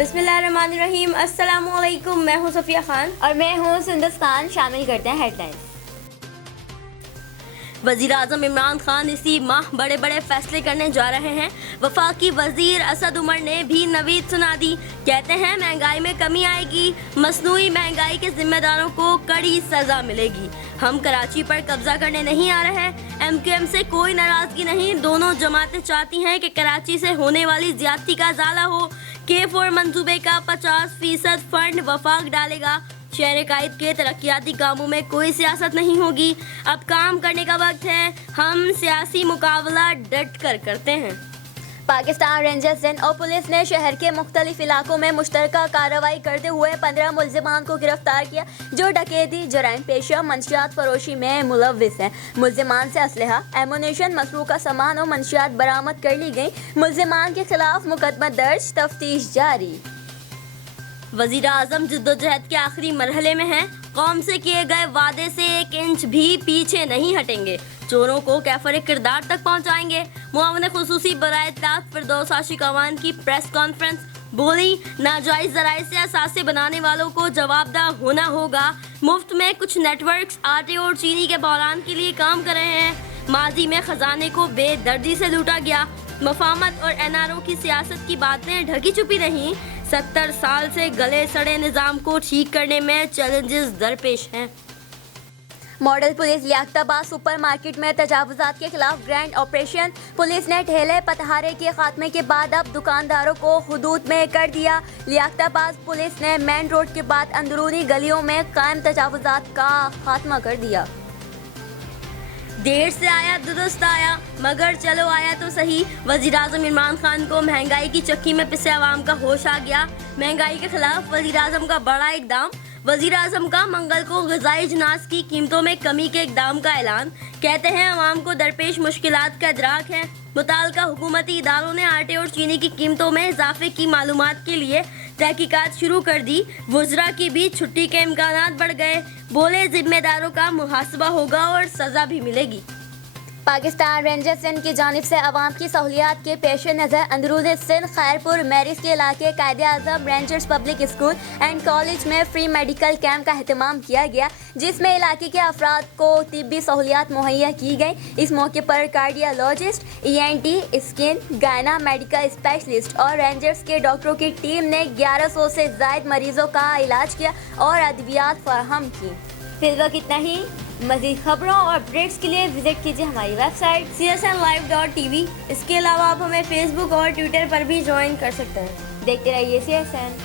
बिस्मिल्लाहिर्रहमानिर्रहीम। अस्सलाम वालेकुम। मैं हूँ सफिया खान और मैं हूँ सुंदस खान। शामिल करते हैं हेडलाइंस। वज़ीर आज़म इमरान खान इसी माह बड़े बड़े फैसले करने जा रहे हैं। वफाकी वज़ीर असद उमर ने भी नवीद सुना दी। कहते हैं महंगाई में कमी आएगी, मसनूई महंगाई के जिम्मेदारों को कड़ी सजा मिलेगी। हम कराची पर कब्जा करने नहीं आ रहे। MQM से कोई नाराजगी नहीं, दोनों जमातें चाहती हैं कि कराची से होने वाली ज्यादती का ज़ाला हो। K4 मंसूबे का 50% फंड वफाक डालेगा। शहर कायद के तरक्याती कामों में कोई सियासत नहीं होगी। अब काम करने का वक्त है, हम सियासी मुकाबला डट कर करते हैं। पाकिस्तान रेंजर्स और पुलिस ने शहर के मुख्तलिफ इलाकों में मुश्तरका कार्रवाई करते हुए 15 मुल्जिमान को गिरफ्तार किया जो डकैती, जराइम पेशा, मंशियात फरोशी में मुलव्विस हैं। मुल्जिमान से असलहा, एमुनेशन, मसरूका सामान और मंशियात बरामद कर ली गई। मुल्जिमान के खिलाफ मुकदमा दर्ज, तफ्तीश जारी। वज़ीर आज़म जिद्दोजहद के आखिरी मरहले में हैं। कौम से किए गए वादे से 1 इंच भी पीछे नहीं हटेंगे। चोरों को कैफर किरदार तक पहुंचाएंगे। मुआवन खुसूसी बराए इत्तलात फिरदौस आशिक अवान की प्रेस कॉन्फ्रेंस, बोली नाजायज जराए से असासे बनाने वालों को जवाबदा होना होगा। मुफ्त में कुछ नेटवर्क्स आटे और चीनी के बहरान के लिए काम कर रहे हैं। माजी में खजाने को बेदर्दी से लूटा गया। मफामत और NRO की सियासत की बातें ढकी छुपी रहीं। 70 साल से गले सड़े निज़ाम को ठीक करने में चैलेंजेस दरपेश हैं। Model police Liaquatabad super market में तजावुजात के खिलाफ ग्रैंड ऑपरेशन। पुलिस ने ठेले पतहारे के खात्मे के बाद अब दुकानदारों को हुदूद में कर दिया। लियाकताबाद पुलिस ने मेन रोड के बाद अंदरूनी गलियों में कायम तजावुजात का खात्मा कर दिया। देर से आया दुरुस्त आया, मगर चलो आया तो सही। वज़ीर आज़म इमरान खान को महंगाई की चक्की में पिसे अवाम का होश आ गया। महंगाई के खिलाफ वज़ीर आज़म का बड़ा इकदाम। वज़ीर आज़म का मंगल को ग़िज़ाई अजनास की कीमतों में कमी के इकदाम का ऐलान। कहते हैं अवाम को दरपेश मुश्किलात का इदराक है। मुताल्लिका हुकूमती इदारों ने आटे और चीनी की कीमतों में इजाफे की मालूमात के लिए तहकीकात शुरू कर दी। वुज़रा की भी छुट्टी के इम्कानात बढ़ गए। बोले जिम्मेदारों का मुहासबा होगा और सज़ा भी मिलेगी। पाकिस्तान रेंजर्स की जानिब से अवाम की सहूलियात के पेश नज़र अंदरून सिंध खैरपुर मैरिस के इलाके कायदे आज़म rangers public school and college में फ्री मेडिकल कैंप का अहतमाम किया गया, जिसमें इलाके के अफराद को तिब्बी सहूलियात मुहैया की गई। इस मौके पर कार्डियोलॉजिस्ट, ENT, स्किन, गायना मेडिकल स्पेशलिस्ट और रेंजर्स के डॉक्टरों की टीम ने 1100 से ज़ायद मरीजों का इलाज किया और अद्वियात फराहम की। फिर वक्त इतना ही। मज़ीद खबरों और अपडेट्स के लिए विजिट कीजिए हमारी वेबसाइट csnlive.tv। इसके अलावा आप हमें फेसबुक और ट्विटर पर भी ज्वाइन कर सकते हैं। देखते रहिए CSN।